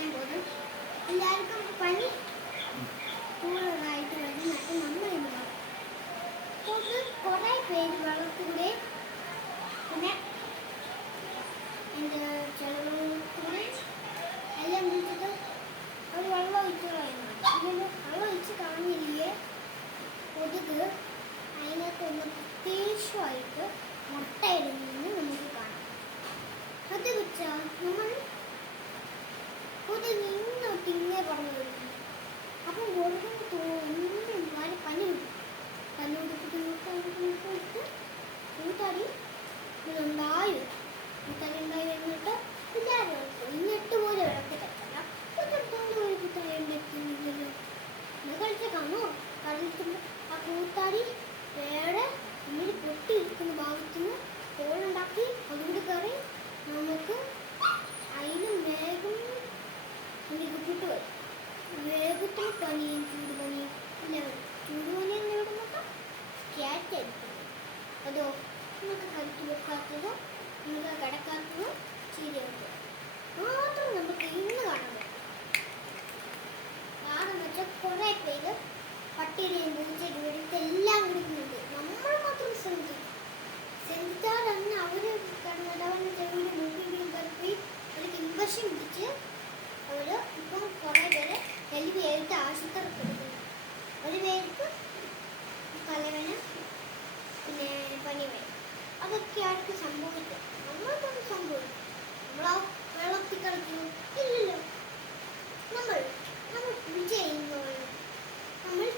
പറയുമ്പോൾ എല്ലാവർക്കും പനി കൂടുതലായിട്ട് വരുന്നതായിട്ട് നമ്മൾ ഉണ്ടാവും കുറെ കുറേ പേര് വളർത്തുകൂടെ പിന്നെ എന്റെ ചെലവ് എല്ലാം വിളിച്ചിട്ട് അത് വെള്ളം ഒഴിച്ച് കളയുന്നു. അങ്ങനെ വെള്ളം ഒഴിച്ച് കളഞ്ഞില്ലേ കൊതുക് അതിനകത്തൊന്ന് പ്രത്യക്ഷമായിട്ട് മുട്ടയിടുന്നത് നമുക്ക് കാണാം. അത് വെച്ചാൽ നമ്മൾ അപ്പോൾ ഇത് ഇങ്ങനെ പറഞ്ഞു അപ്പൊ അപ്പം മുഴുവൻ തോന്നുന്നു പനി വസ്ത്രം ഒരു പേർക്ക് തലവേന പിന്നെ പനി വരും അതൊക്കെ ആർക്ക് സംഭവിക്കും നമ്മളൊന്നും സംഭവിക്കും നമ്മളോ വെള്ളത്തിൽ കളിക്കുന്നു ഇല്ലല്ലോ നമ്മൾ നമ്മൾ പൂജ ചെയ്യുന്നവരും നമ്മൾ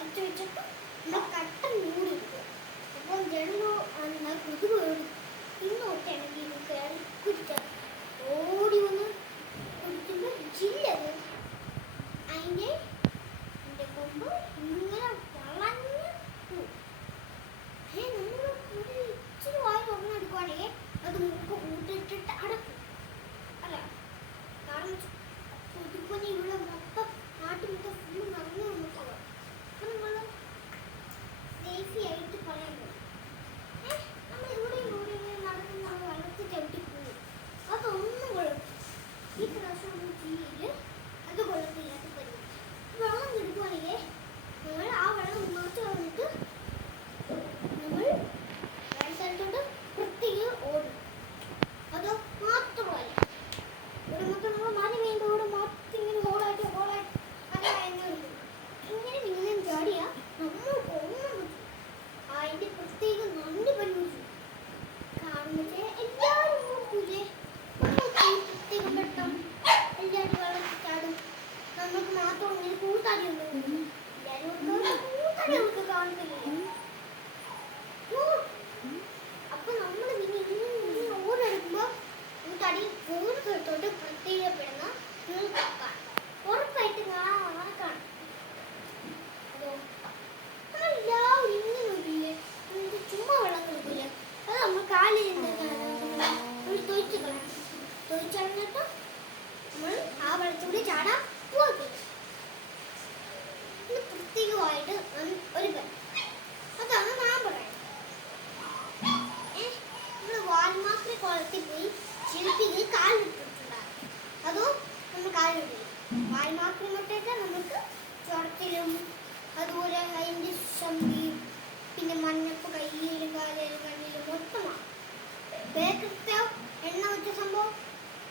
അടച്ചു വെച്ചിട്ട് നമ്മുടെ കട്ട മൂടിയിരിക്കും അപ്പോൾ ജെണ്ണോ എന്നാൽ കൊതുക് ഓടി ഇന്നോട്ടാണെങ്കിൽ ഇത് കയറി കുടിക്കാം ഓടി വന്ന് കുടിക്കുമ്പോൾ ജില്ലത് അതിന്റെ കൊമ്പ് ഇങ്ങനെ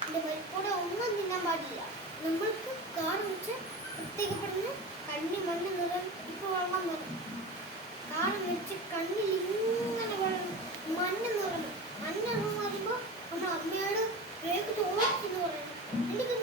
അതിന്റെ വലിപ്പൂടെ ഒന്നും തിന്നാൻ പാടില്ല. നമ്മൾക്ക് കാട് വെച്ച് പ്രത്യേകപ്പെടുന്ന കണ്ണി മണ്ണ് നിറം ഇപ്പൊ വെള്ളം നിറം. കാട് വെച്ച് കണ്ണിൽ ഇങ്ങനെ വെള്ളം മണ്ണ് നിറണം മണ്ണ് നിറം വരുമ്പോൾ നമ്മൾ അമ്മയോട് കേക്ക് ഓർക്കുന്നു പറയണം. എനിക്ക്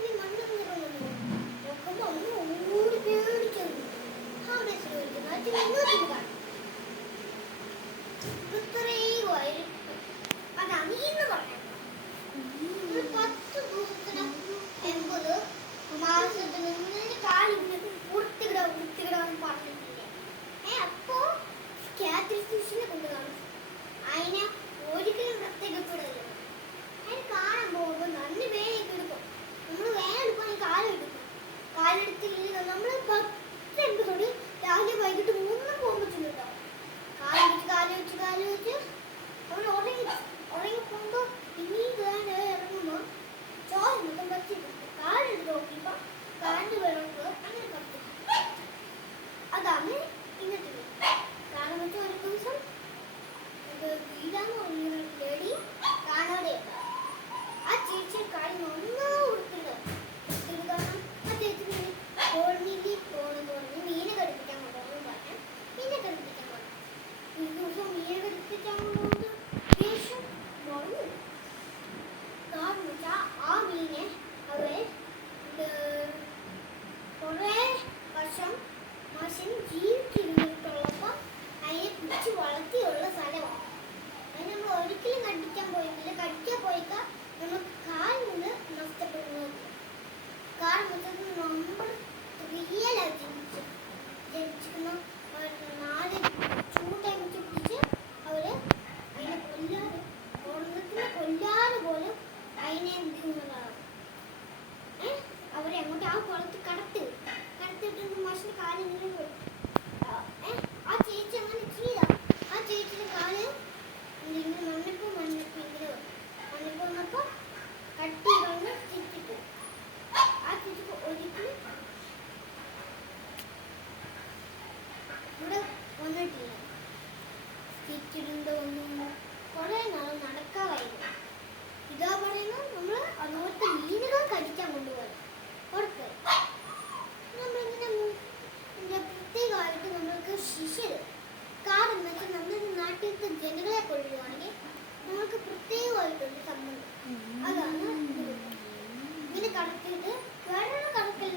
കടത്തിയിട്ട് വേറൊരു കണക്കിൽ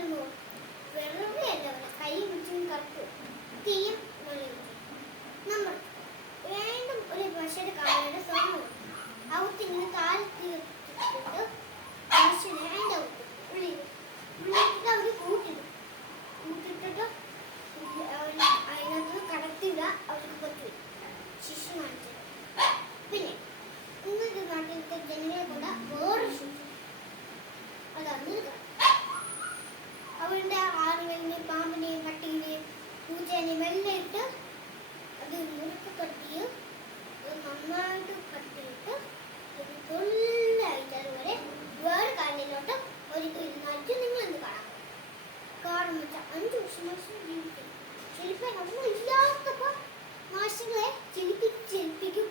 വെറുതെ അല്ല കൈ പിടിച്ചും കടത്തു തീയും നന്നായിട്ട് അത് നുറുക്ക് കട്ടിയും? നന്നായിട്ട് കട്ടിയിട്ട് ഇത് തുള്ളായിട്ട് അതുവരെ വേറെ കാലിലോട്ട് ഒരിക്കൽ ഇരുന്നായിട്ട് നിങ്ങൾ എന്ത് കാണാം. കാരണം അഞ്ച് വർഷം മാസം ജീവിക്കും. ചെരുപ്പ് ഒന്നും ഇല്ലാത്തപ്പോൾ മാസങ്ങളെ ചെരുപ്പിച്ച് ചെരുപ്പിക്കും